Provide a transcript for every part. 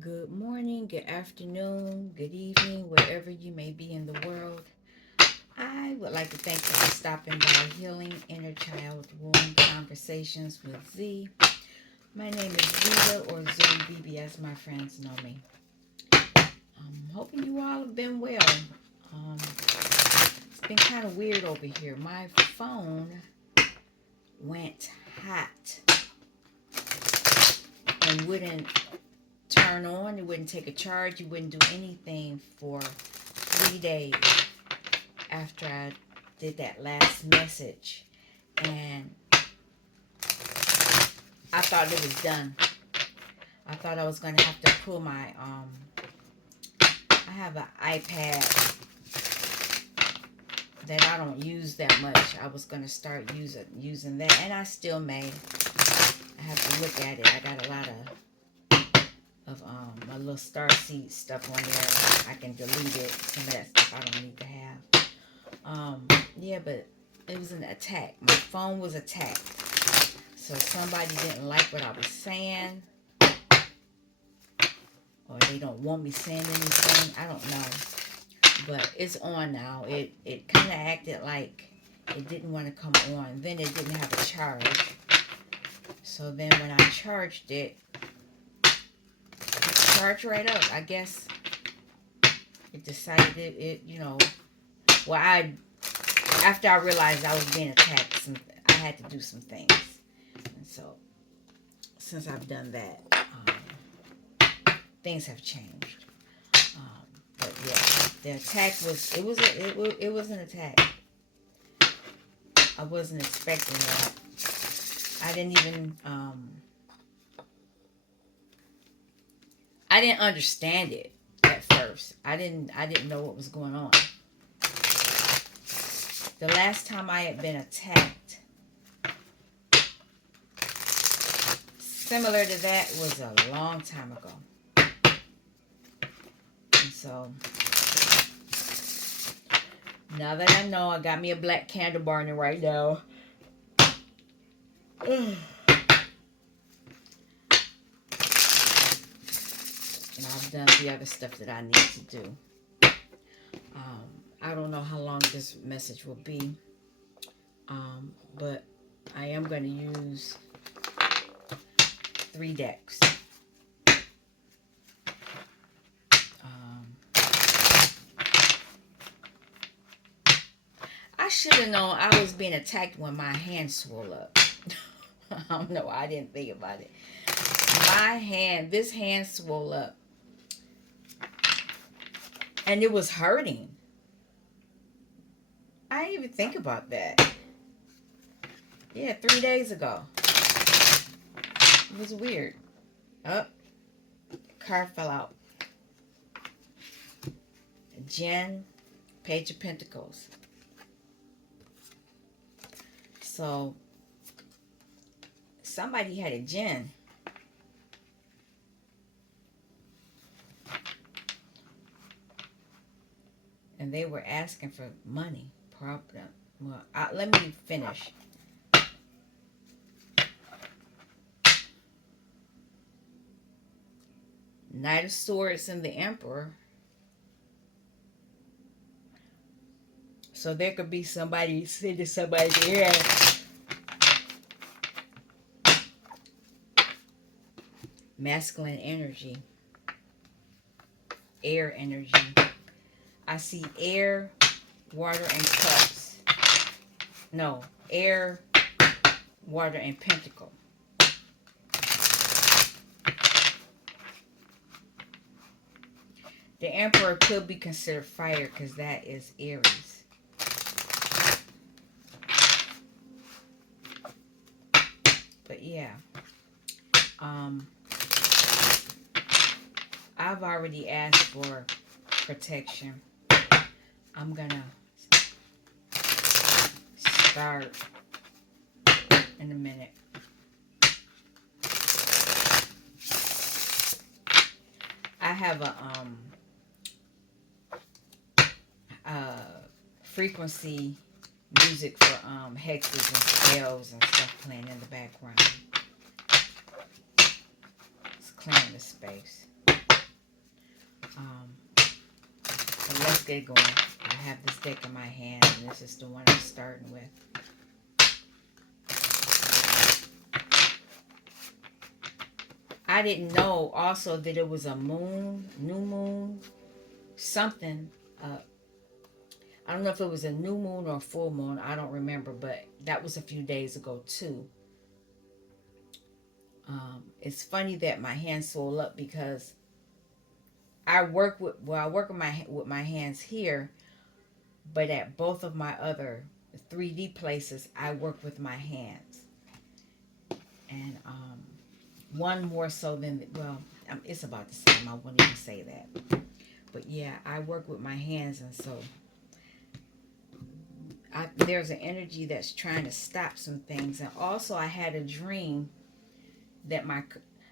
Good morning, good afternoon, good evening, wherever you may be in the world. I would like to thank you for stopping by Healing Inner Child Warm Conversations with Z. My name is Zita, or Zoe BB as my friends know me. I'm hoping you all have been well. It's been kind of weird over here. My phone went hot and wouldn't turn on. It wouldn't take a charge. It wouldn't do anything for 3 days after I did that last message. And I thought it was done. I thought I was going to have to pull my, I have an iPad that I don't use that much. I was going to start using that, and I still may. I have to look at it. I got a lot of my little starseed stuff on there. I can delete it. Some of that stuff I don't need to have. Yeah, but it was an attack. My phone was attacked. So somebody didn't like what I was saying, or they don't want me saying anything. I don't know. But it's on now. It kind of acted like it didn't want to come on. Then it didn't have a charge. So then when I charged it, charged right up. I guess it decided well, after I realized I was being attacked, I had to do some things. And so since I've done that, things have changed. But yeah, the attack it was an attack. I wasn't expecting that. I didn't even I didn't understand it at first. I didn't know what was going on. The last time I had been attacked, similar to that, was a long time ago. And so now that I know, I got me a black candle burning right now. And I've done the other stuff that I need to do. I don't know how long this message will be, but I am going to use 3 decks. I should have known I was being attacked when my hand swelled up. I don't know. I didn't think about it. This hand swelled up. And it was hurting. I didn't even think about that. Yeah, 3 days ago. It was weird. Oh, the card fell out. Jen, Page of Pentacles. So, somebody had a Jen. And they were asking for money. Well, let me finish. Knight of Swords and the Emperor. So there could be somebody sending somebody here. Masculine energy. Air energy. I see air, water, and cups. No, air, water, and pentacle. The Emperor could be considered fire because that is Aries. But yeah, I've already asked for protection. I'm gonna start in a minute. I have a frequency music for hexes and spells and stuff playing in the background. It's clearing the space. let's get going. I have this deck in my hand, and this is the one I'm starting with. I didn't know also that it was a moon, new moon, something. I don't know if it was a new moon or a full moon. I don't remember, but that was a few days ago too. It's funny that my hands swell up because I work with my hands here, but at both of my other 3D places, I work with my hands, and one more so than well, it's about the same. I wouldn't even say that, but yeah, I work with my hands, and so there's an energy that's trying to stop some things. And also, I had a dream that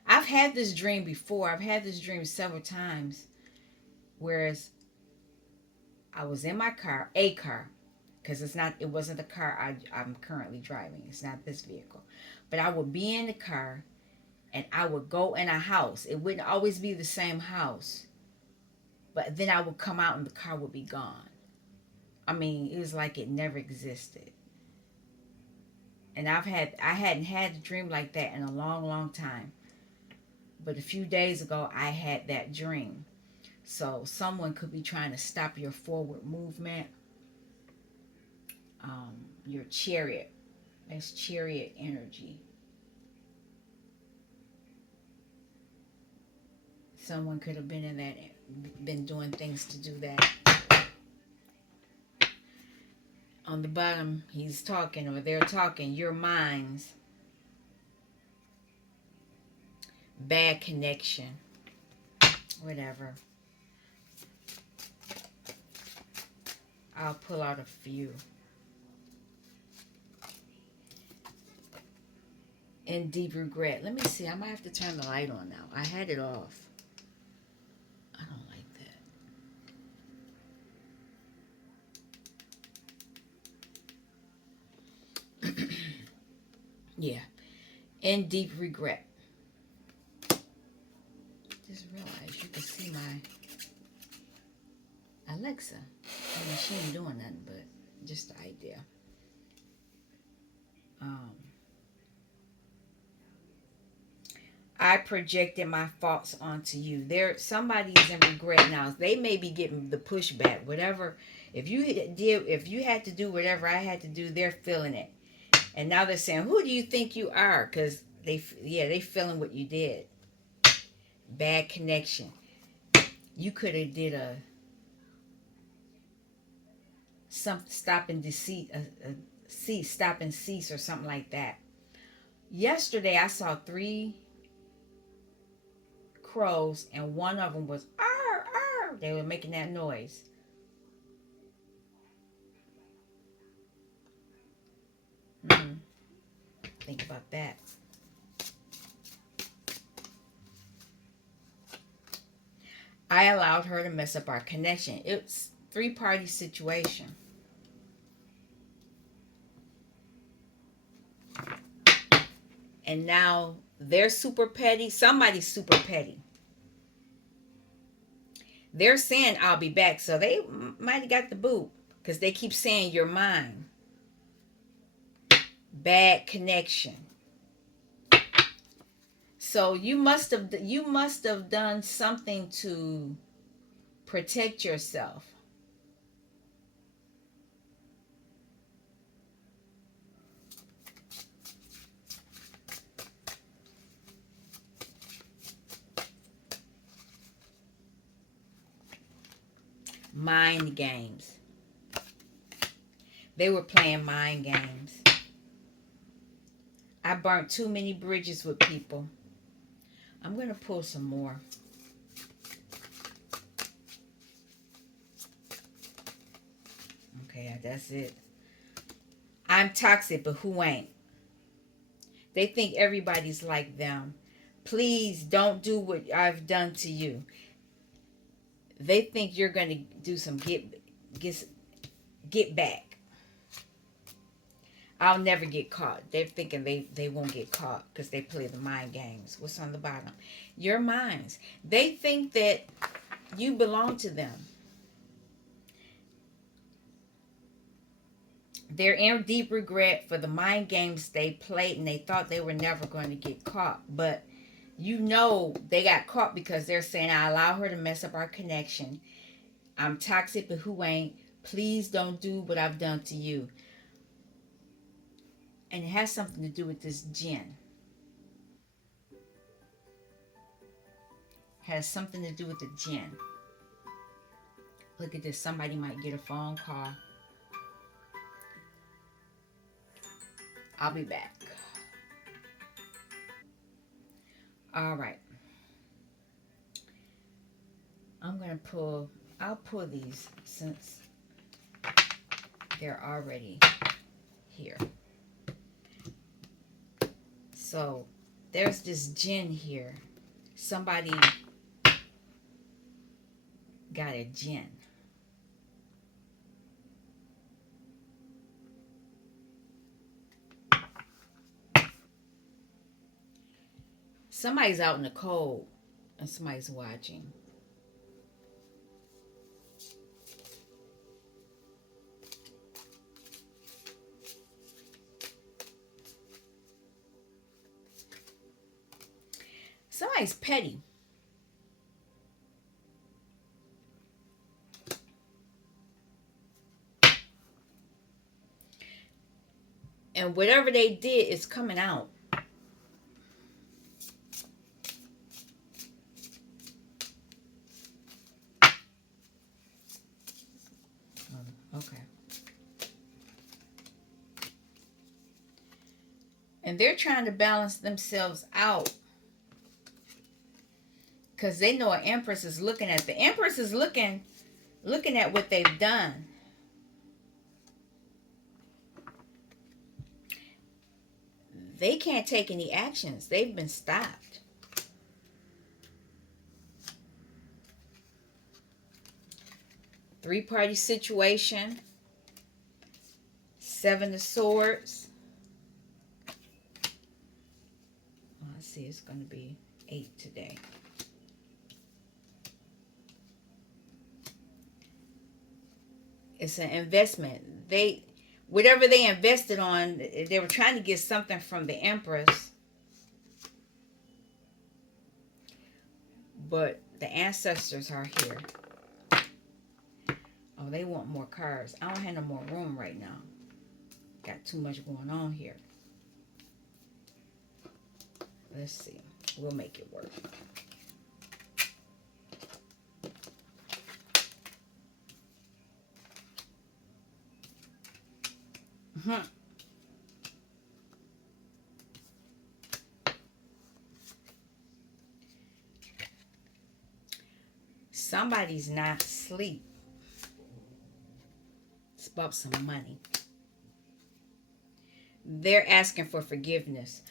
I've had this dream before. I've had this dream several times, whereas I was in my car, because it wasn't the car I'm currently driving. It's not this vehicle, but I would be in the car, and I would go in a house. It wouldn't always be the same house, but then I would come out and the car would be gone. I mean, it was like it never existed. And I hadn't had a dream like that in a long, long time. But a few days ago, I had that dream. So someone could be trying to stop your forward movement. Your chariot. That's chariot energy. Someone could have been in that, been doing things to do that. On the bottom, he's talking, or they're talking, your minds. Bad connection. Whatever. I'll pull out a few. In deep regret. Let me see. I might have to turn the light on now. I had it off. I don't like that. Yeah. In deep regret. Just realized you can see my Alexa. I mean, she ain't doing nothing, but just the idea. I projected my faults onto you. Somebody's in regret now. They may be getting the pushback, whatever. If you had to do whatever I had to do, they're feeling it, and now they're saying, "Who do you think you are?" Because they feeling what you did. Bad connection. You could have did some stop and deceit, stop and cease, or something like that. Yesterday, I saw 3 crows, and one of them was arr, arr. They were making that noise. Mm-hmm. Think about that. I allowed her to mess up our connection. It's 3-party situation. And now they're super petty. Somebody's super petty. They're saying I'll be back, so they might have got the boot because they keep saying you're mine. Bad connection. So you must have done something to protect yourself. Mind games. They were playing mind games. I burnt too many bridges with people. I'm going to pull some more. Okay, that's it. I'm toxic, but who ain't? They think everybody's like them. Please don't do what I've done to you. They think you're going to do some get back. I'll never get caught. They're thinking they won't get caught because they play the mind games. What's on the bottom? Your minds. They think that you belong to them. They're in deep regret for the mind games they played, and they thought they were never going to get caught. But you know they got caught because they're saying, I allow her to mess up our connection. I'm toxic, but who ain't? Please don't do what I've done to you. And it has something to do with this jinn. Has something to do with the jinn. Look at this. Somebody might get a phone call. I'll be back. All right. I'll pull these since they're already here. So there's this jinn here. Somebody got a jinn. Somebody's out in the cold and somebody's watching. Somebody's petty. And whatever they did is coming out. Okay. And they're trying to balance themselves out because they know an empress is looking at the empress is looking at what they've done. They can't take any actions. They've been stopped. Three-party situation. Seven of Swords. Let's see, it's going to be 8 today. It's an investment. Whatever they invested on, they were trying to get something from the Empress. But the ancestors are here. Oh, they want more cards. I don't have no more room right now. Got too much going on here. Let's see. We'll make it work. Somebody's not asleep. It's about some money. They're asking for forgiveness.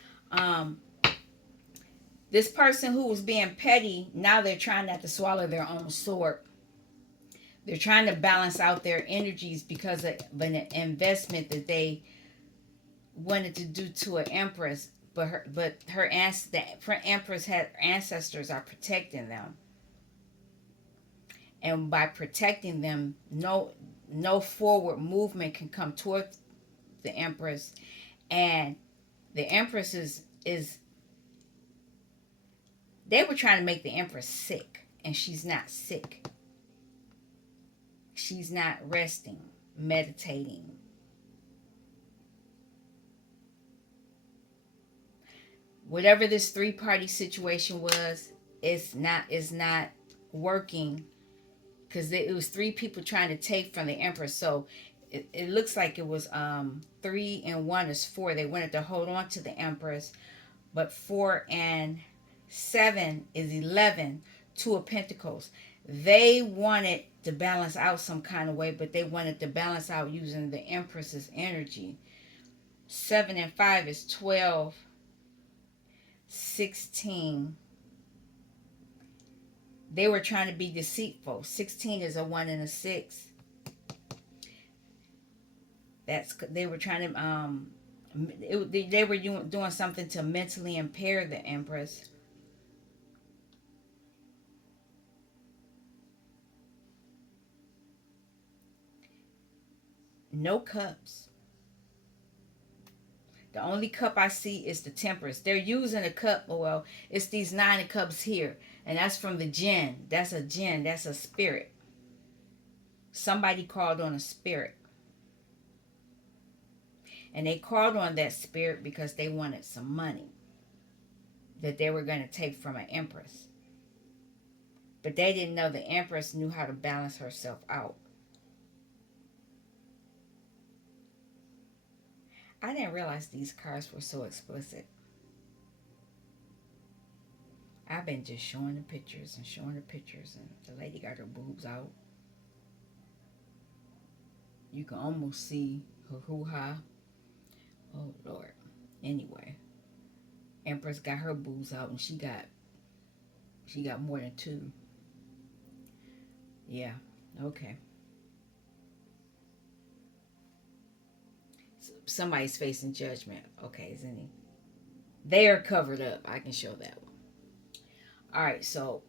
This person who was being petty, now they're trying not to swallow their own sword. They're trying to balance out their energies because of an investment that they wanted to do to an empress, the empress had ancestors are protecting them, and by protecting them, no forward movement can come towards the empress, and the empress is they were trying to make the empress sick, and she's not sick. She's not resting, meditating. Whatever this three-party situation was, is not working because it was three people trying to take from the empress. So it looks like it was 3 and 1 is 4. They wanted to hold on to the empress, but 4 and 7 is 11. 2 of Pentacles. They wanted to balance out some kind of way, but they wanted to balance out using the empress's energy. 7 and 5 is 12. 16. They were trying to be deceitful. 16 is a 1 and a 6. They were trying to they were doing something to mentally impair the empress. No cups. The only cup I see is the Temperance. They're using a cup. Well, it's these 9 of Cups here. And that's from the Jinn. That's a Jinn. That's a spirit. Somebody called on a spirit. And they called on that spirit because they wanted some money that they were going to take from an empress. But they didn't know the empress knew how to balance herself out. I didn't realize these cards were so explicit. I've been just showing the pictures and showing the pictures, and the lady got her boobs out. You can almost see her hoo-ha. Oh, Lord. Anyway, Empress got her boobs out, and she got more than 2. Yeah, okay. Somebody's facing judgment. Okay, isn't he? They are covered up. I can show that one. All right, so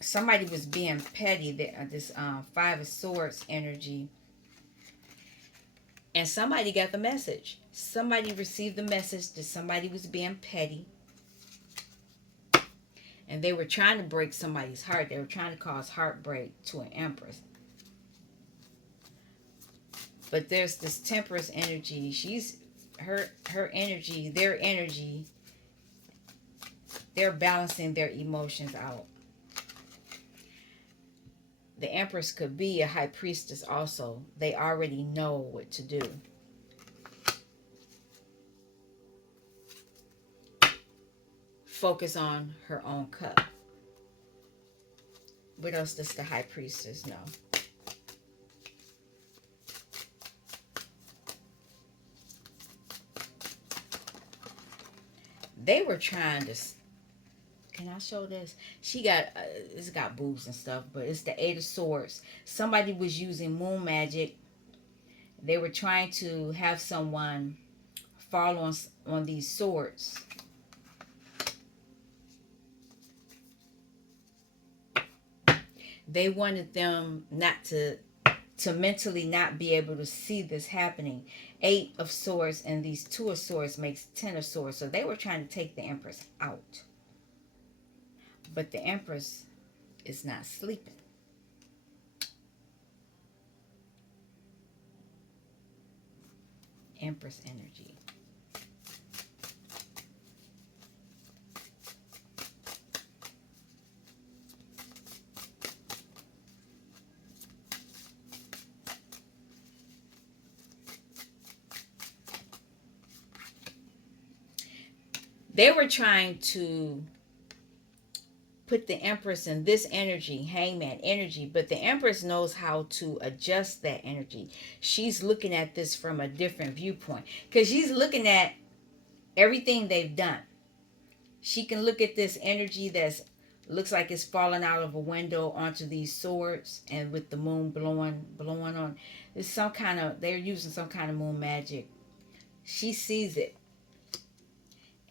somebody was being petty. This 5 of Swords energy. And somebody got the message. Somebody received the message that somebody was being petty. And they were trying to break somebody's heart. They were trying to cause heartbreak to an empress. But there's this Temperance energy. Her energy, their energy, they're balancing their emotions out. The Empress could be a High Priestess also. They already know what to do. Focus on her own cup. What else does the High Priestess know? They were trying to... Can I show this? She got... it's got boobs and stuff, but it's the 8 of Swords. Somebody was using moon magic. They were trying to have someone fall on these swords. They wanted them not to mentally not be able to see this happening. 8 of Swords and these 2 of Swords makes 10 of Swords. So they were trying to take the Empress out. But the Empress is not sleeping. Empress energy. They were trying to put the Empress in this energy, Hangman energy, but the Empress knows how to adjust that energy. She's looking at this from a different viewpoint because she's looking at everything they've done. She can look at this energy that's looks like it's falling out of a window onto these swords, and with the moon blowing on. There's some kind of, they're using some kind of moon magic. She sees it.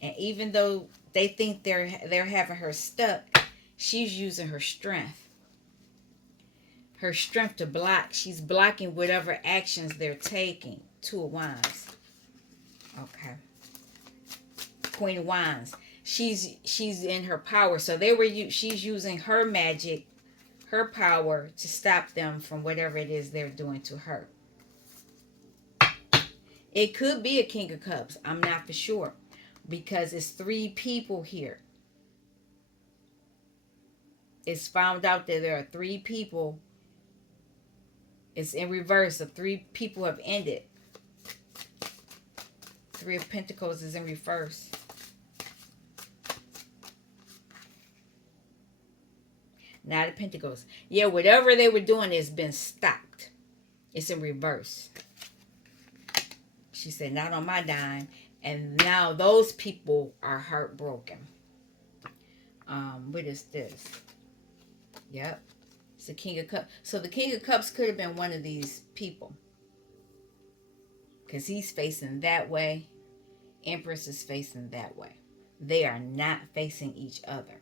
And even though they think they're having her stuck, she's using her strength. Her strength to block. She's blocking whatever actions they're taking. 2 of Wands. Okay. Queen of Wands. She's in her power. So she's using her magic, her power to stop them from whatever it is they're doing to her. It could be a King of Cups. I'm not for sure. Because it's 3 people here. It's found out that there are 3 people. It's in reverse. The 3 people have ended. 3 of Pentacles is in reverse. Knight of Pentacles. Yeah, whatever they were doing has been stopped. It's in reverse. She said, not on my dime. And now those people are heartbroken. What is this? Yep. It's the King of Cups. So the King of Cups could have been one of these people. Because he's facing that way. Empress is facing that way. They are not facing each other.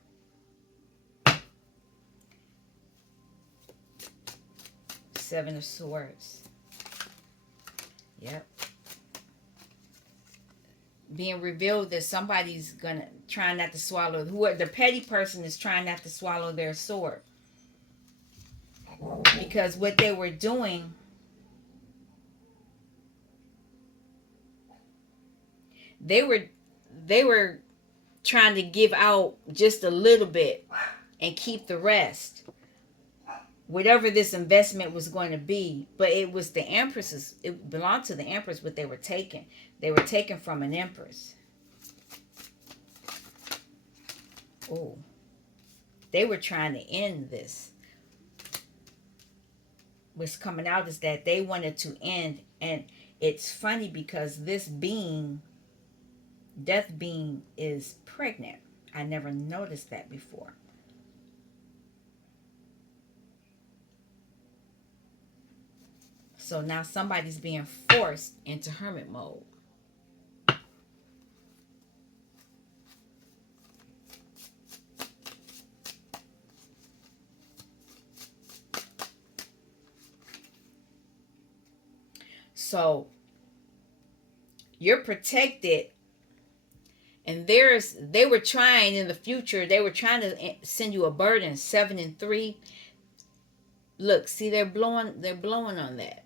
Seven of Swords. Yep. being revealed that somebody's gonna try not to swallow, who the petty person is trying not to swallow their sword, because what they were doing, they were they were trying to give out just a little bit and keep the rest, whatever this investment was going to be. But it was the empresses, it belonged to the empress, what they were taken from an empress. Oh, they were trying to end this. What's coming out is that they wanted to end. And it's funny because this being, death being, is pregnant. I never noticed that before. So now somebody's being forced into hermit mode. So you're protected, and they were trying in the future, they were trying to send you a burden, 7 and 3. Look, see, they're blowing on that.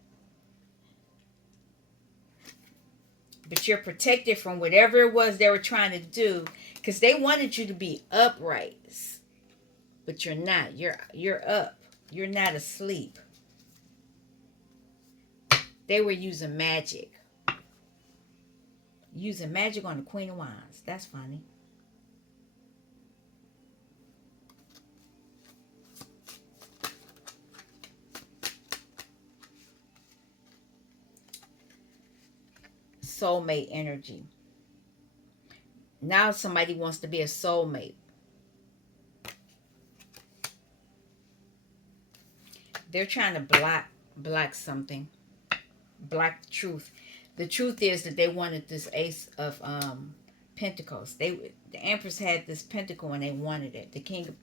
But you're protected from whatever it was they were trying to do, because they wanted you to be upright, but you're not. You're up. You're not asleep. They were using magic. Using magic on the Queen of Wands. That's funny. Soulmate energy. Now somebody wants to be a soulmate. They're trying to block something. Block the truth. The truth is that they wanted this Ace of Pentacles. The Empress had this pentacle and they wanted it. The King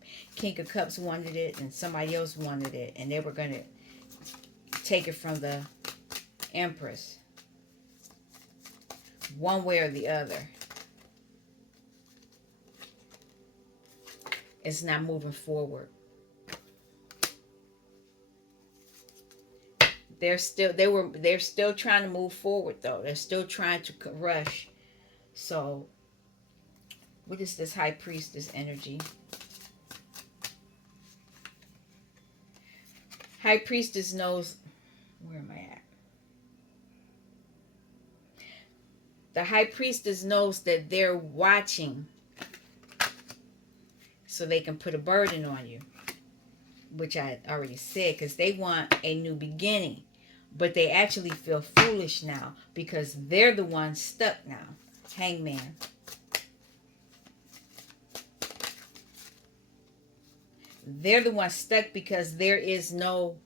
of Cups wanted it, and somebody else wanted it, and they were going to take it from the Empress, one way or the other. It's not moving forward. They're still trying to move forward, though. They're still trying to rush. So what is this High Priestess energy? High Priestess knows, where am I at? The High Priestess knows that they're watching so they can put a burden on you, which I already said, because they want a new beginning. But they actually feel foolish now because they're the ones stuck now. Hangman. They're the ones stuck because there is no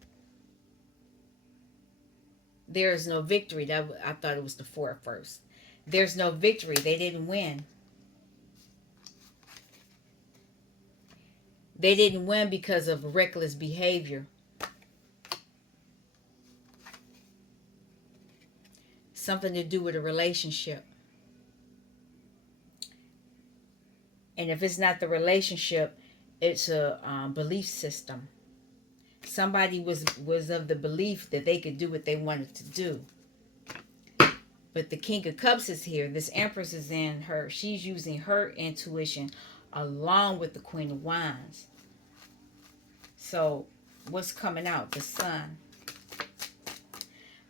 victory. I thought it was the 4 at first. There's no victory. They didn't win. They didn't win because of reckless behavior. Something to do with a relationship. And if it's not the relationship, it's a belief system. Somebody was of the belief that they could do what they wanted to do. But the King of Cups is here. This Empress is in her. She's using her intuition along with the Queen of Wands. So what's coming out? The Sun.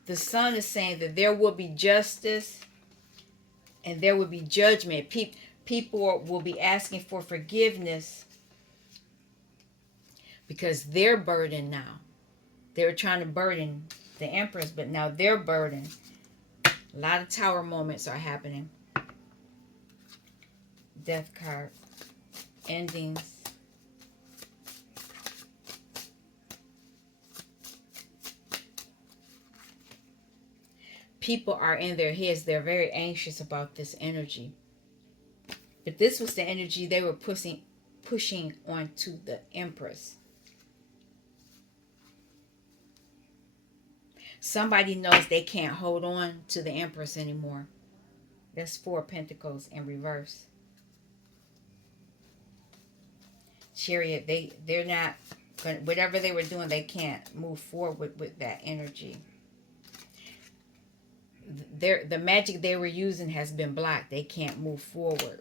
The Sun is saying that there will be justice and there will be judgment. People will be asking for forgiveness because they're burdened now. They're trying to burden the Empress, but now they're burdened. A lot of Tower moments are happening. Death card. Endings. People are in their heads. They're very anxious about this energy. But this was the energy they were pushing onto the Empress. Somebody knows they can't hold on to the Empress anymore. That's 4 Pentacles in reverse. Chariot, they're not gonna, whatever they were doing, they can't move forward with that energy. The magic they were using has been blocked. They can't move forward.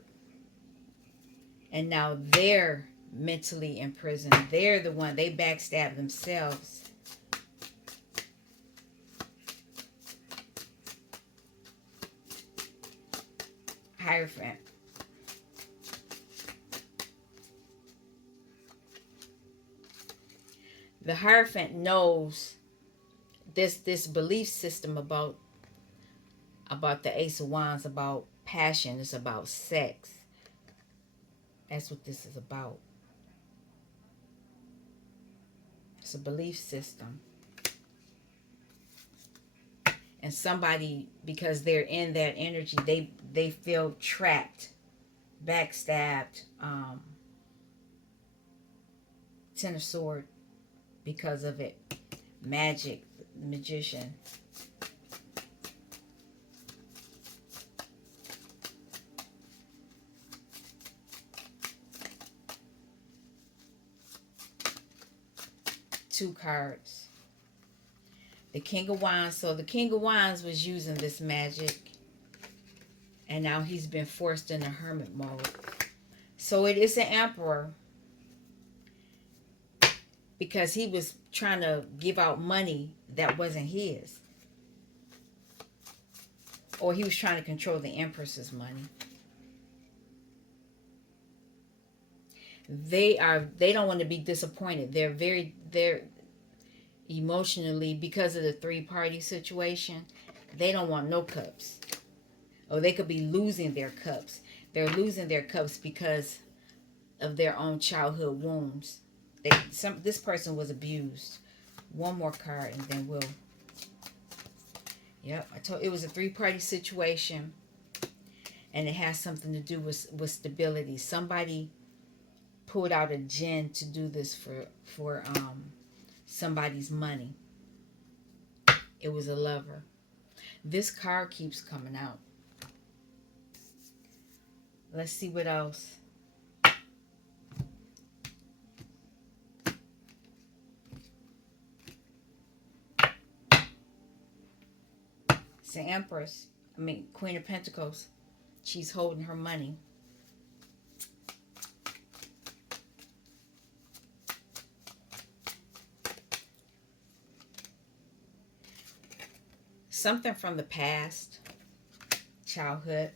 And now they're mentally in prison. They're the one, they backstab themselves. Hierophant. The Hierophant knows this belief system about the Ace of Wands, about passion. It's about sex. That's what this is about. It's a belief system. And somebody, because they're in that energy, they feel trapped, backstabbed, Ten of Sword because of it. Magic, magician. Two cards. The King of Wands. So the King of Wands was using this magic, and now he's been forced into hermit mode. So it is an Emperor, because he was trying to give out money that wasn't his. Or he was trying to control the Empress's money. They don't want to be disappointed. They're emotionally, because of the 3-party situation, they don't want no cups. Or they could be losing their cups. They're losing their cups because of their own childhood wounds. This person was abused. One more card and then we'll... Yep, I told it was a 3-party situation, and it has something to do with stability. Somebody pulled out a gin to do this for somebody's money. It was a lover. This card keeps coming out. Let's see what else. It's the Empress. Queen of Pentacles. She's holding her money. Something from the past. Childhood.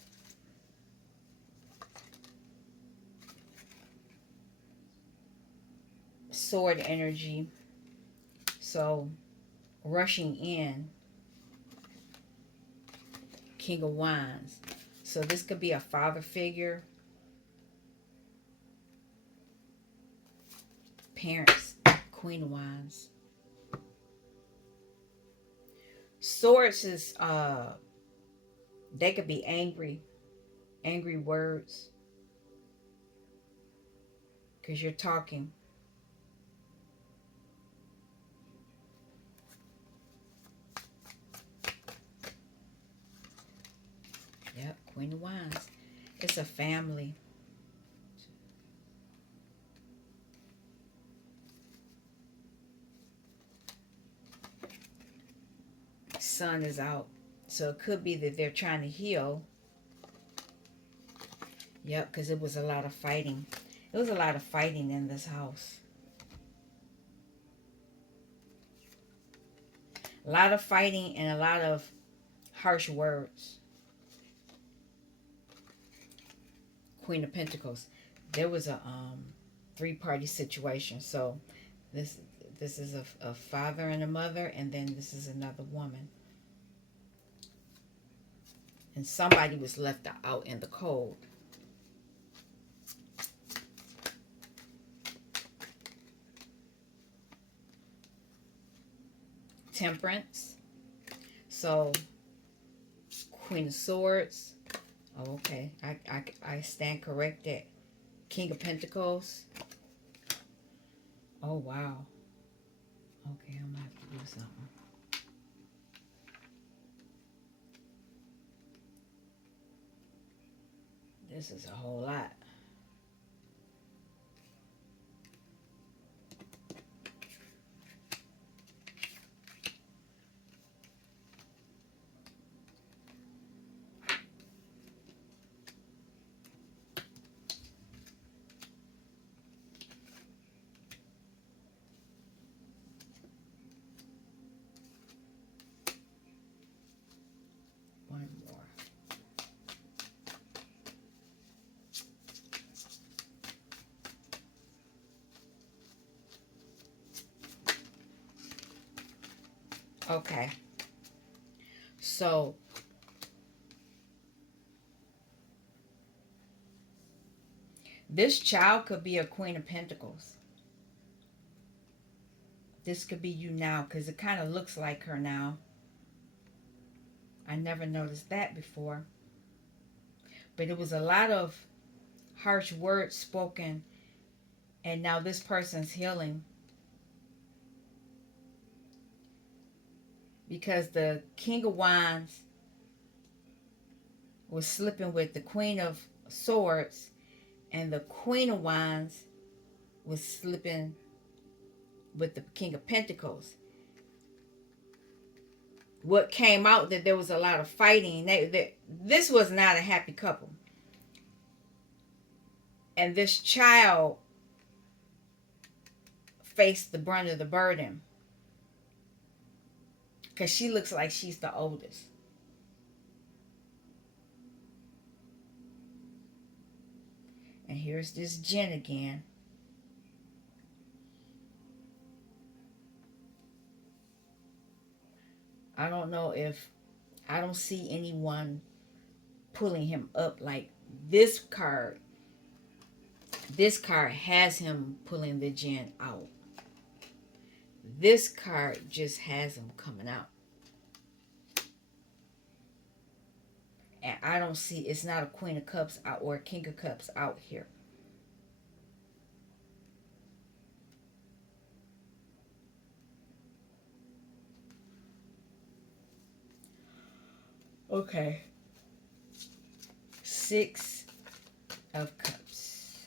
Sword energy. So, rushing in. King of Wands. So this could be a father figure. Parents. Queen of Wands. Swords is, they could be angry. Angry words. Because you're talking. Yep, Queen of Wands. It's a family. Sun is out. So it could be that they're trying to heal. Yep, because it was a lot of fighting. There was a lot of fighting in this house. A lot of fighting and a lot of harsh words. Queen of Pentacles. There was a 3-party situation. So this is a father and a mother, and then this is another woman. And somebody was left out in the cold. Temperance. So, Queen of Swords. Oh, okay. I stand corrected. King of Pentacles. Oh, wow. Okay, I'm going to have to do something. This is a whole lot. One more. Okay. So this child could be a Queen of Pentacles. This could be you now because it kind of looks like her now. I never noticed that before. But it was a lot of harsh words spoken, and now this person's healing because the King of Wands was slipping with the Queen of Swords, and the Queen of Wands was slipping with the King of Pentacles. What came out that there was a lot of fighting. This was not a happy couple. And this child faced the brunt of the burden because she looks like she's the oldest. And here's this Jen again. I don't know if I don't see anyone pulling him up like this card. This card has him pulling the Jen out. This card just has him coming out. And I don't see, it's not a Queen of Cups out or a King of Cups out here. Okay. 6 of Cups.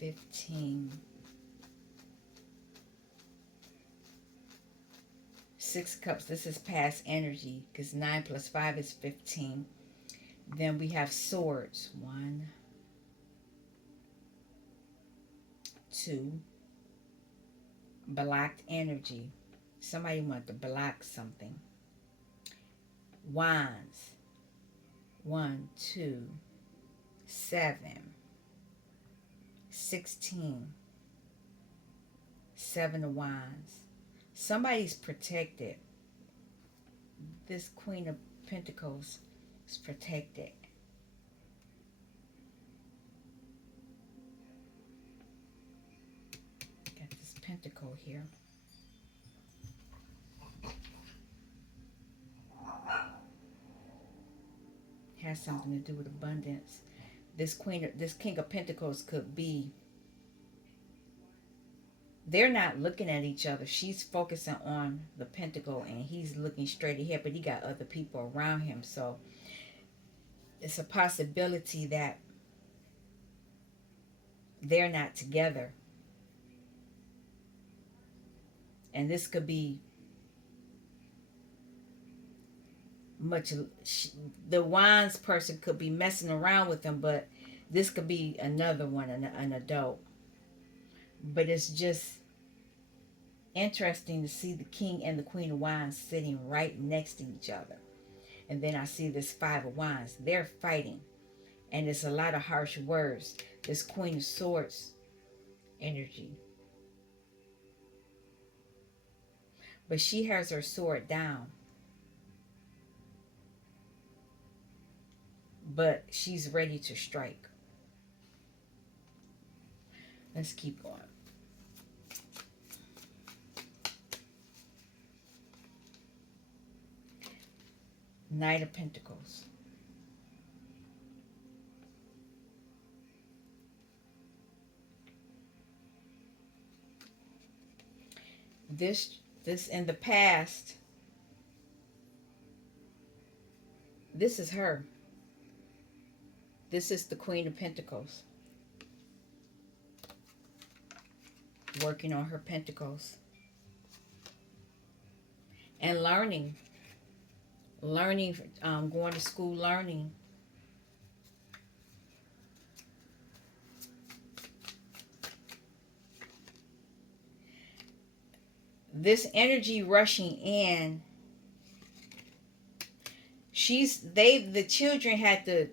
15. 6 Cups. This is past energy because 9 plus 5 is 15. Then we have Swords. 1, 2. Blocked energy. Somebody want to block something. Wands. 1, 2, 7, 16. 7 of Wands. Somebody's protected. This Queen of Pentacles is protected. Got this Pentacle here. Has something to do with abundance. This King of Pentacles could be, they're not looking at each other. She's focusing on the pentacle and he's looking straight ahead, but he got other people around him. So it's a possibility that they're not together. And this could be the Wands person could be messing around with him, but this could be another one, an adult. But it's just interesting to see the King and the Queen of Wands sitting right next to each other. And then I see this 5 of Wands. They're fighting. And it's a lot of harsh words. This Queen of Swords energy. But she has her sword down. But she's ready to strike. Let's keep going. Knight of Pentacles. This in the past, this is her. This is the Queen of Pentacles. Working on her pentacles. And learning. Learning, going to school, learning. This energy rushing in, the children had to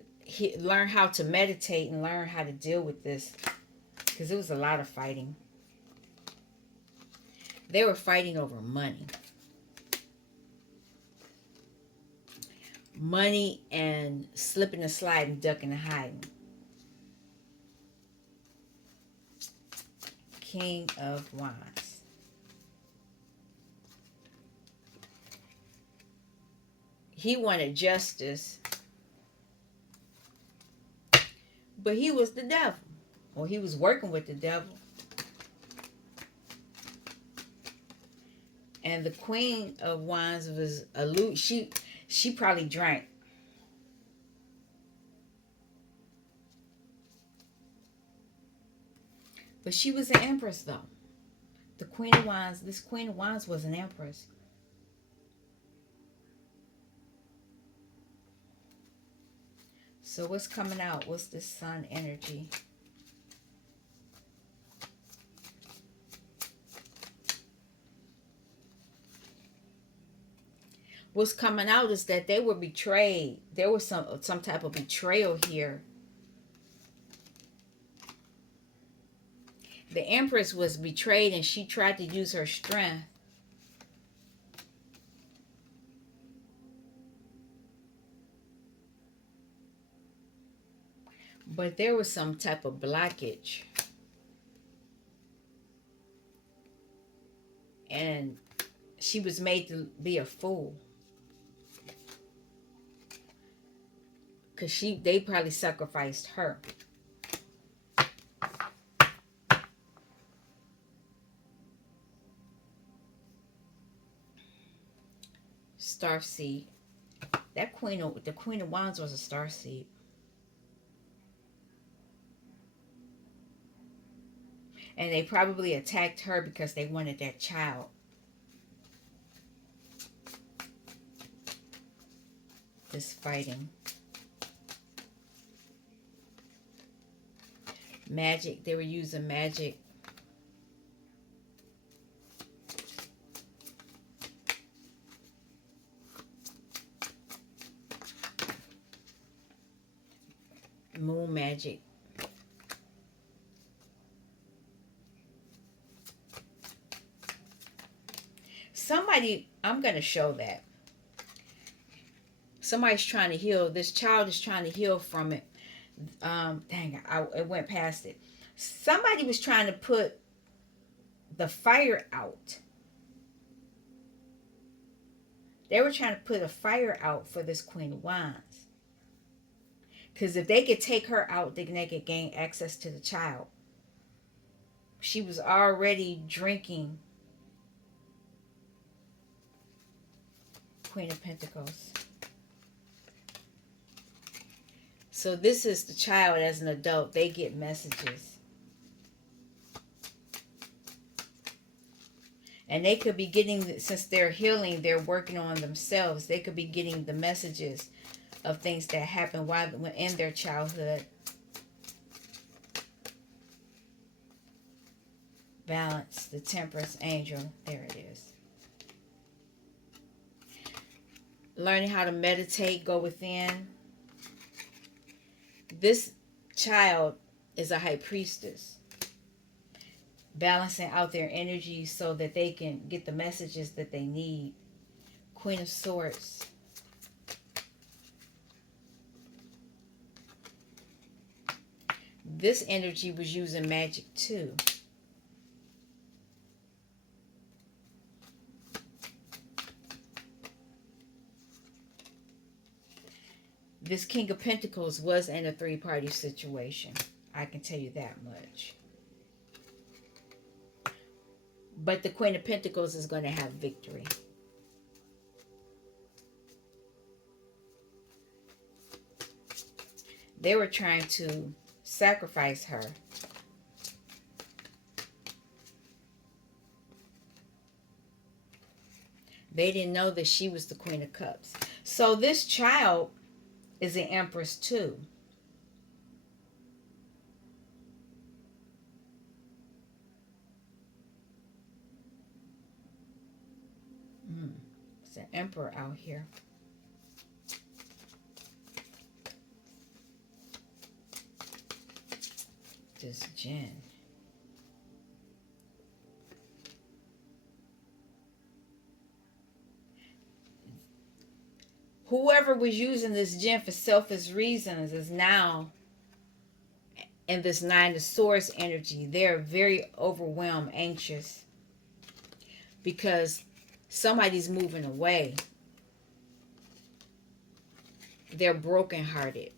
learn how to meditate and learn how to deal with this, because it was a lot of fighting. They were fighting over money. Money and slipping and sliding, ducking and hiding. King of Wands. He wanted justice, but he was the devil. Or he was working with the devil. And the Queen of Wands was she probably drank. But she was an empress, though. The Queen of Wands, this Queen of Wands was an empress. So what's coming out? What's this sun energy? What's coming out is that they were betrayed. There was some type of betrayal here. The Empress was betrayed and she tried to use her strength. But there was some type of blockage. And she was made to be a fool. Because they probably sacrificed her. Starseed. The Queen of Wands was a starseed. And they probably attacked her because they wanted that child. This fighting. Magic. They were using magic. Moon magic. Somebody, I'm going to show that. Somebody's trying to heal. This child is trying to heal from it. Dang, it went past it. Somebody was trying to put the fire out. They were trying to put a fire out for this Queen of Wands. Because if they could take her out, then they could gain access to the child. She was already drinking. Queen of Pentacles. So this is the child as an adult. They get messages. And they could be getting, since they're healing, they're working on themselves. They could be getting the messages of things that happened while in their childhood. Balance, the Temperance Angel. There it is. Learning how to meditate, go within. This child is a high priestess. Balancing out their energy so that they can get the messages that they need. Queen of Swords. This energy was using magic too. This King of Pentacles was in a three-party situation. I can tell you that much. But the Queen of Pentacles is going to have victory. They were trying to sacrifice her. They didn't know that she was the Queen of Cups. So this child is an Empress too. It's an Emperor out here. This Jinn. Whoever was using this Jinn for selfish reasons is now in this Nine of Swords energy. They're very overwhelmed, anxious, because somebody's moving away. They're brokenhearted.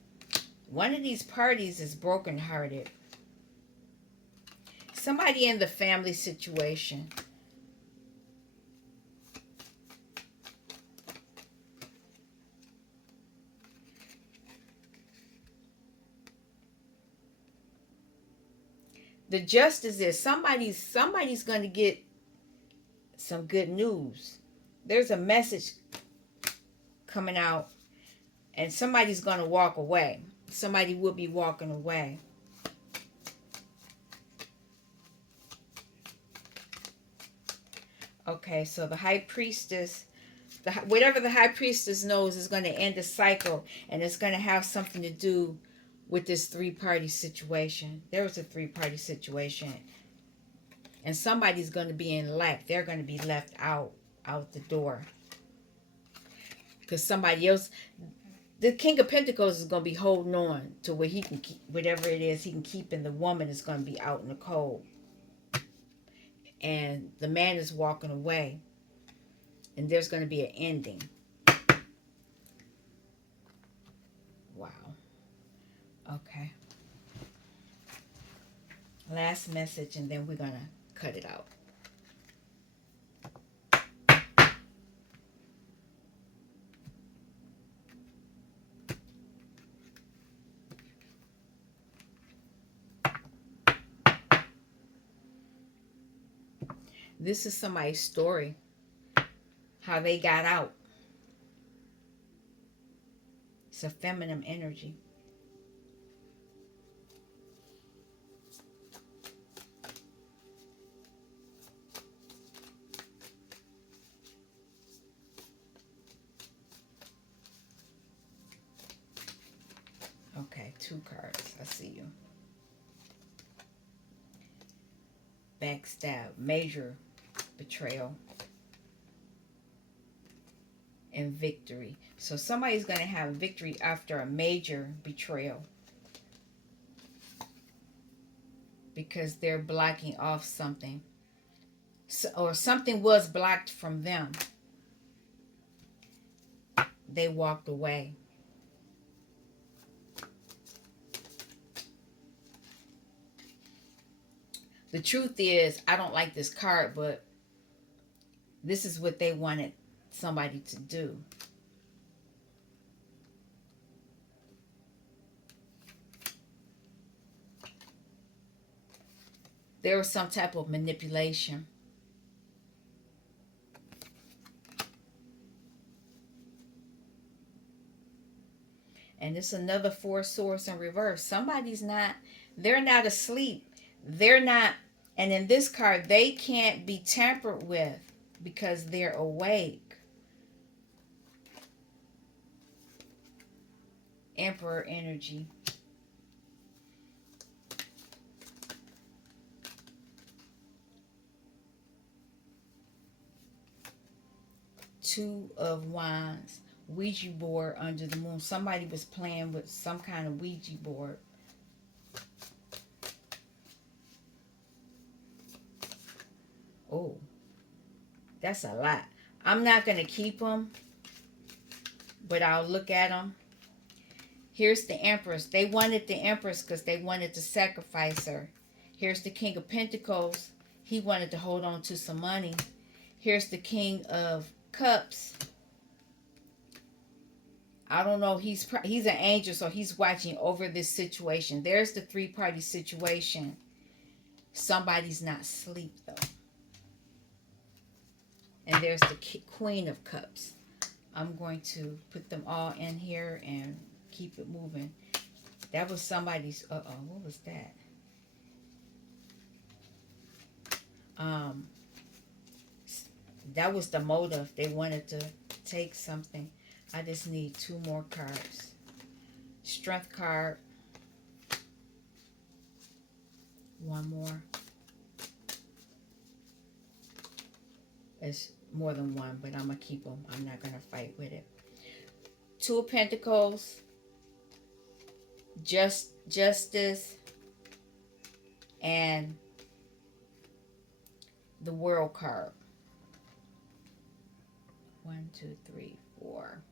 One of these parties is brokenhearted. Somebody in the family situation. The justice is somebody's going to get some good news. There's a message coming out, and somebody's going to walk away. Somebody will be walking away. Okay, so the High Priestess, whatever the High Priestess knows is going to end the cycle, and it's going to have something to do with this three-party situation. There was a three-party situation, and somebody's going to be in lack. They're going to be left out the door, because somebody else, the King of Pentacles, is going to be holding on to where he can keep whatever it is he can keep, and the woman is going to be out in the cold, and the man is walking away, and there's going to be an ending. Wow. Okay. Last message, and then we're going to cut it out. This is somebody's story, how they got out. It's a feminine energy. Okay, 2 cards. I see you. Backstab, major betrayal, and victory. So somebody's going to have victory after a major betrayal, because they're blocking off something, or something was blocked from them. They walked away. The truth is, I don't like this card, but this is what they wanted somebody to do. There was some type of manipulation. And it's another 4 swords in reverse. They're not asleep. They're not, and in this card, they can't be tampered with because they're awake. Emperor energy. Two of Wands. Ouija board under the moon. Somebody was playing with some kind of Ouija board. Oh, that's a lot. I'm not going to keep them, but I'll look at them. Here's the Empress. They wanted the Empress because they wanted to sacrifice her. Here's the King of Pentacles. He wanted to hold on to some money. Here's the King of Cups. I don't know. He's an angel, so he's watching over this situation. There's the three-party situation. Somebody's not asleep though. And there's the Queen of Cups. I'm going to put them all in here and keep it moving. That was somebody's. What was that? Um, that was the motive. They wanted to take something. I just need two more cards. Strength card. One more. It's more than one, but I'm going to keep them. I'm not going to fight with it. Two of Pentacles. Justice. And the World card. 1, 2, 3, 4.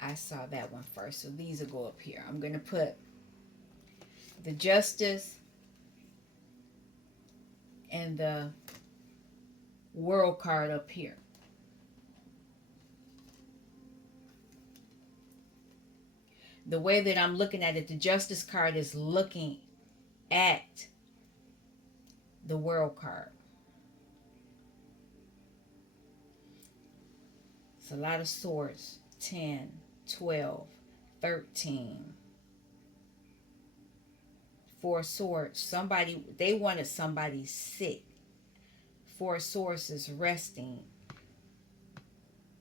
I saw that one first, so these will go up here. I'm going to put the Justice and the World card up here. The way that I'm looking at it, the Justice card is looking at the World card. It's a lot of swords. 10, 12, 13. 4 swords. Somebody, they wanted somebody sick. 4 swords is resting.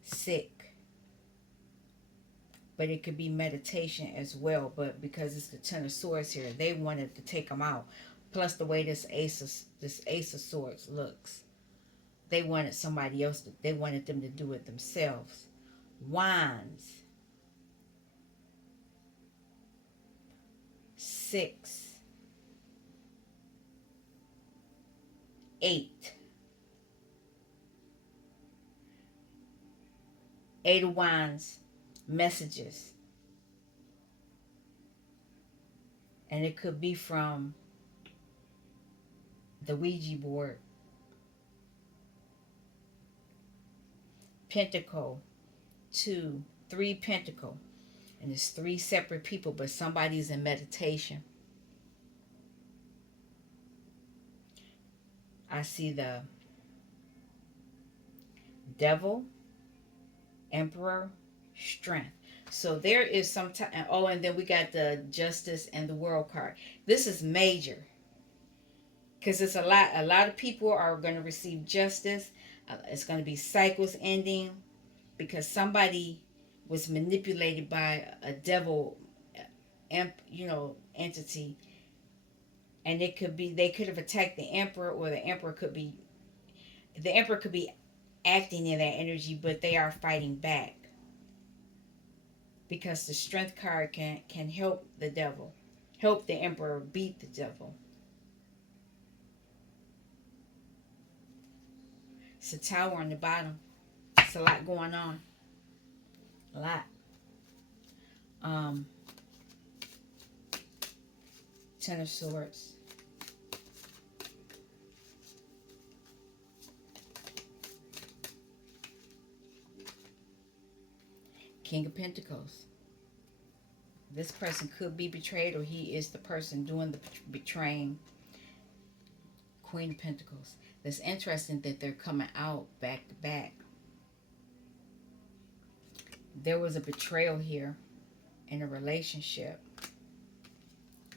Sick. But it could be meditation as well. But because it's the 10 of swords here, they wanted to take them out. Plus the way this ace of swords looks. They wanted somebody else. They wanted them to do it themselves. Wands. 6. 8. 8 of Wands. Messages. And it could be from the Ouija board. Pentacle. 2, 3 pentacle. And it's 3 separate people, but somebody's in meditation. I see the Devil, Emperor, Strength. So there is some time. Oh, and then we got the Justice and the World card. This is major. Because it's a lot of people are going to receive justice. It's going to be cycles ending. Because somebody was manipulated by a devil, entity, and it could be they could have attacked the emperor, or the emperor could be acting in that energy, but they are fighting back because the Strength card can help the devil, help the emperor beat the devil. It's a Tower on the bottom. It's a lot going on. A lot. 10 of Swords. King of Pentacles. This person could be betrayed, or he is the person doing the betraying. Queen of Pentacles. It's interesting that they're coming out back to back. There was a betrayal here in a relationship.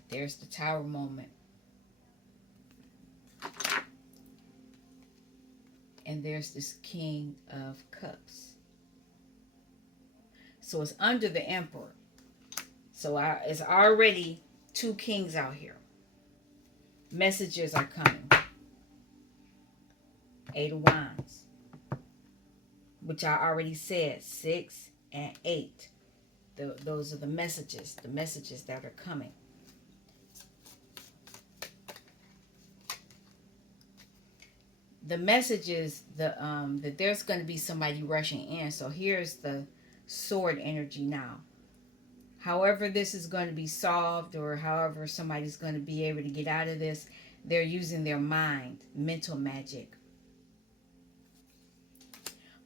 There's the Tower moment. And there's this King of Cups. So it's under the Emperor. So it's already 2 kings out here. Messages are coming. 8 of Wands. Which I already said. 6 and 8. Those are the messages. The messages that are coming. The messages that there's going to be somebody rushing in. So here's the sword energy now. However this is going to be solved, or however somebody's going to be able to get out of this, they're using their mind, mental magic.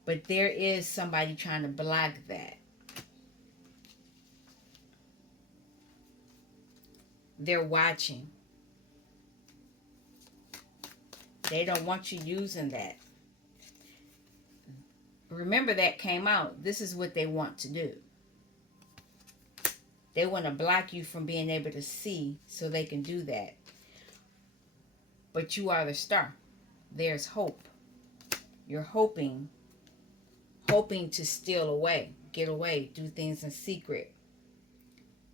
But there is somebody trying to block that. They're watching. They don't want you using that. Remember that came out. This is what they want to do. They want to block you from being able to see so they can do that. But you are the star. There's hope. You're hoping to steal away, get away, do things in secret,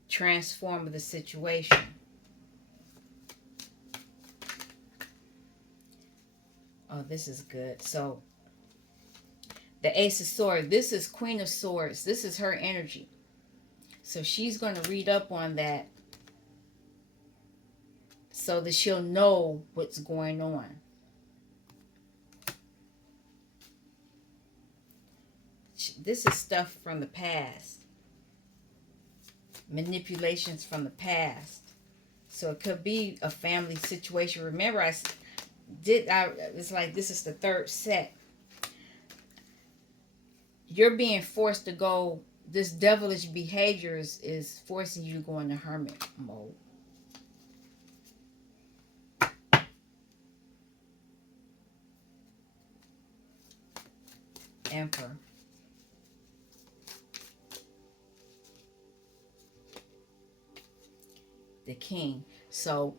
transform the situation. Oh, this is good. So the Ace of Swords, this is Queen of Swords. This is her energy. So she's going to read up on that so that she'll know what's going on. This is stuff from the past. Manipulations from the past. So it could be a family situation. Remember, it's like this is the third set. You're being forced to go, this devilish behavior is forcing you to go into hermit mode. Emperor. The king. So,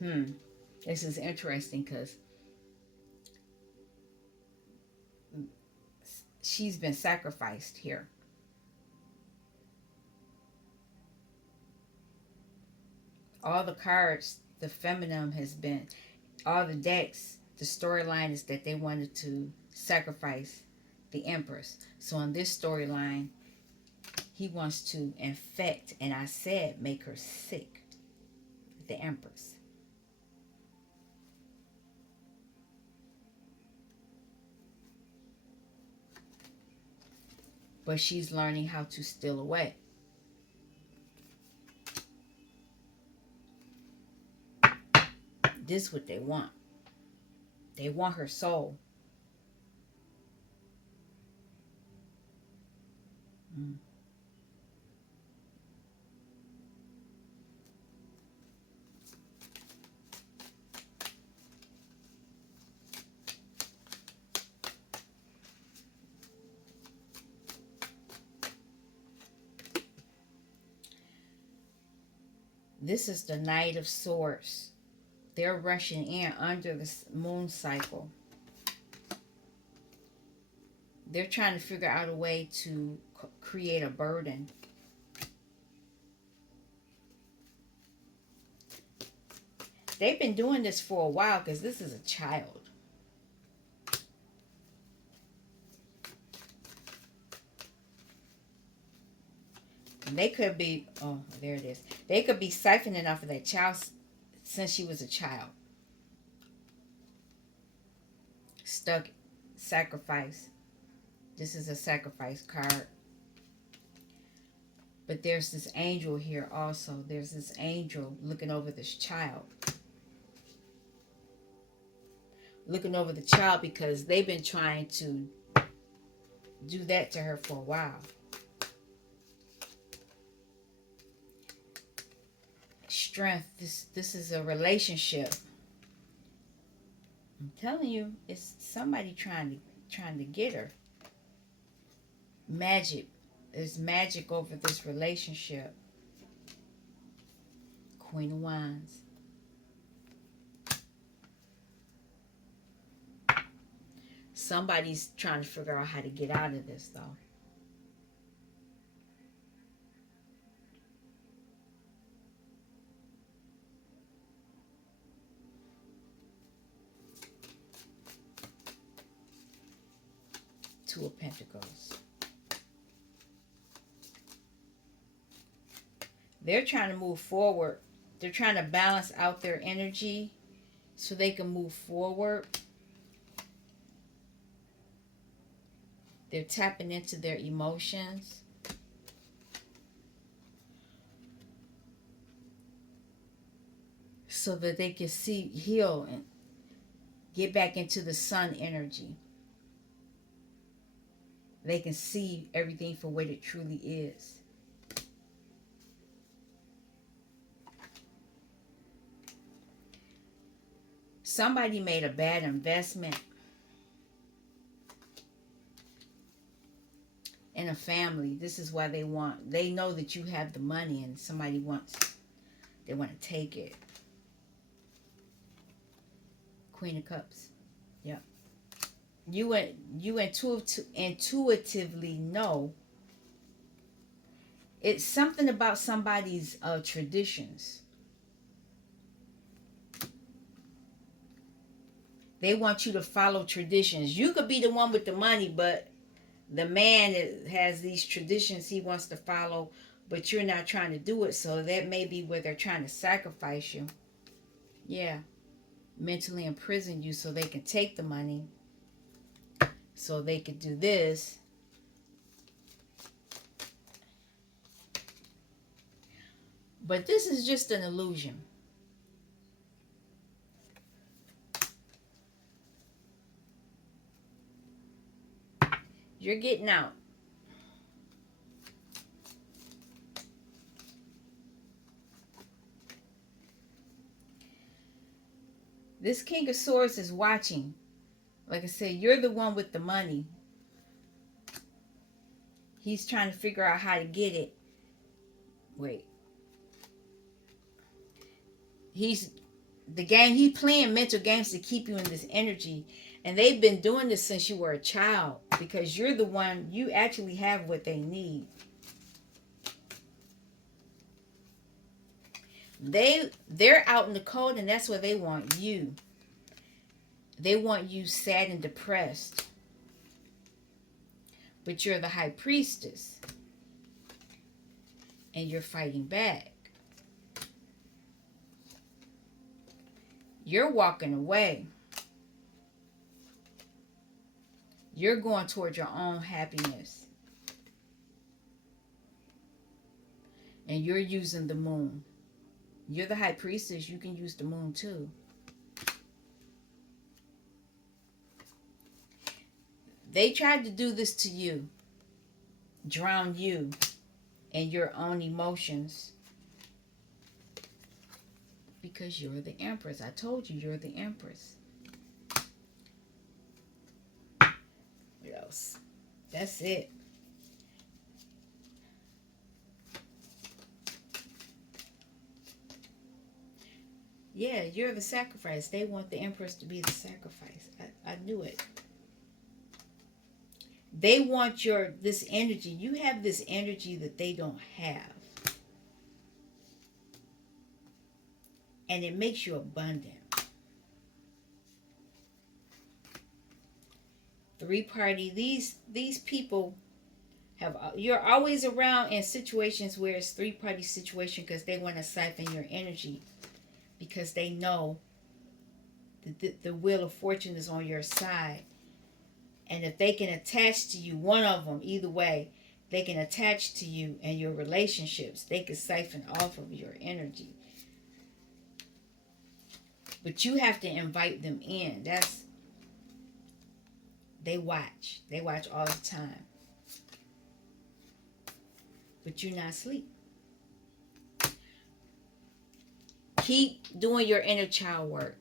this is interesting because she's been sacrificed here. All the cards, the feminine has been, all the decks, the storyline is that they wanted to sacrifice the empress. So in this storyline, he wants to infect, and I said make her sick, the empress. But she's learning how to steal away. This is what they want. They want her soul. This is the Knight of Swords. They're rushing in under the moon cycle. They're trying to figure out a way to create a burden. They've been doing this for a while because this is a child. And they could be, oh, there it is. They could be siphoning off of that child since she was a child. Stuck, sacrifice. This is a sacrifice card. But there's this angel here also. There's this angel looking over this child. Looking over the child because they've been trying to do that to her for a while. Strength. This is a relationship. I'm telling you, it's somebody trying to get her. Magic. There's magic over this relationship. Queen of Wands. Somebody's trying to figure out how to get out of this, though. Two of Pentacles. They're trying to move forward. They're trying to balance out their energy so they can move forward. They're tapping into their emotions. So that they can heal and get back into the sun energy. They can see everything for what it truly is. Somebody made a bad investment in a family. This is why they know that you have the money and they want to take it. Queen of Cups. Yep. You intuitively know. It's something about somebody's traditions. They want you to follow traditions. You could be the one with the money, but the man has these traditions he wants to follow, but you're not trying to do it. So that may be where they're trying to sacrifice you. Yeah. Mentally imprison you so they can take the money, so they could do this. But this is just an illusion. You're getting out. This King of Swords is watching. Like I said, you're the one with the money. He's trying to figure out how to get it. Wait. He playing mental games to keep you in this energy. And they've been doing this since you were a child, because you're the one, you actually have what they need. They're out in the cold, and that's where they want you. They want you sad and depressed. But you're the high priestess. And you're fighting back. You're walking away. You're going towards your own happiness. And you're using the moon. You're the high priestess. You can use the moon too. They tried to do this to you. Drown you in your own emotions. Because you're the Empress. I told you you're the Empress. What else? That's it. Yeah, you're the sacrifice. They want the Empress to be the sacrifice. I knew it. They want this energy. You have this energy that they don't have. And it makes you abundant. Three-party. These people you're always around in situations where it's three-party situation, because they want to siphon your energy, because they know that the wheel of fortune is on your side. And if they can attach to you, one of them, either way, they can attach to you and your relationships. They can siphon off of your energy. But you have to invite them in. They watch. They watch all the time. But you're not asleep. Keep doing your inner child work.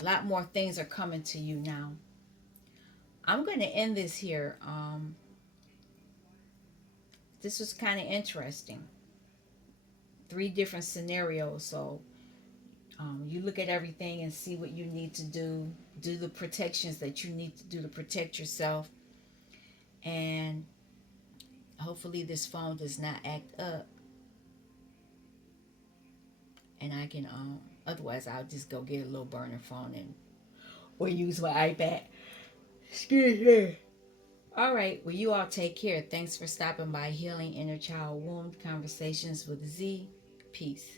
A lot more things are coming to you now. I'm going to end this here. This was kind of interesting. 3 different scenarios. So you look at everything and see what you need to do. Do the protections that you need to do to protect yourself. And hopefully this phone does not act up. And I can, otherwise I'll just go get a little burner phone or use my iPad. Excuse me. All right. Well, you all take care. Thanks for stopping by Healing Inner Child Wound Conversations with Z. Peace.